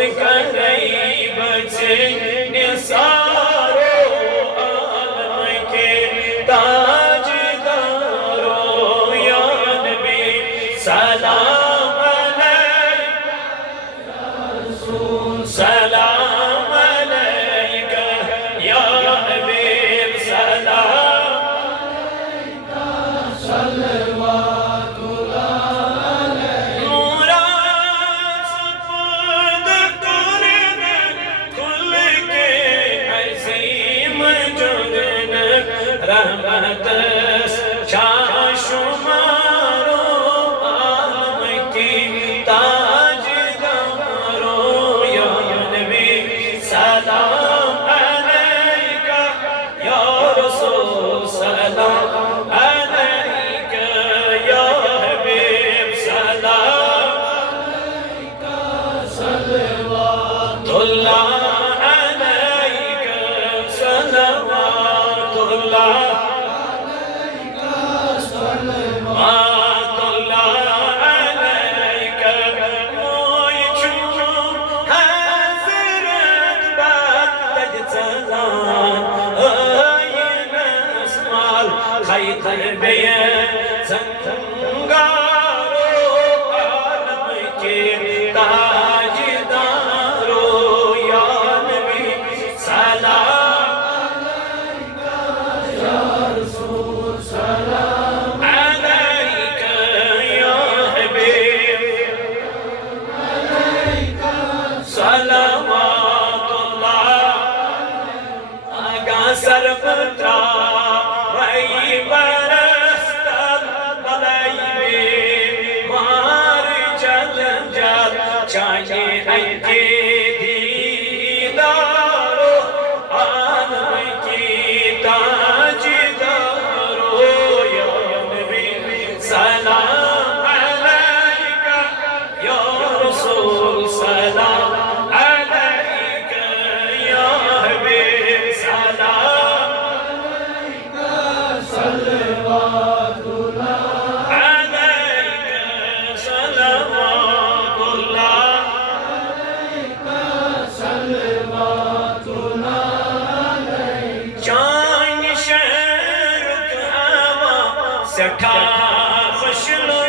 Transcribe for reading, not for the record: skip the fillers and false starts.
سرکرئی بچے نثارو عالم کے تاجدارو یا نبی سلام علیکہ سلام علیکہ یا حبیب سلام علیکہ صلوات رحمت شاہ شمارو عالم کی تاجدارو یا نبی سلام علیکہ یا رسول سلام علیکہ یا حبیب سلام علیکہ صلوات اللہ علیکہ صلوات اللہ تربیت زنگارو عالم کے تاجدارو یا نبی سلام علیکہ یا رسول سلام علیکہ یا حبیب علیکہ صلوات اللہ آگاہ سرپترا چاہیے انکے دیدارو عالم کی تاجدارو یا نبی سلام علیکہ یا رسول سلام علیکہ یا حبیب سلام علیکہ صلوات اللہ علیکہ صلوات اللہ سٹھا خوش لو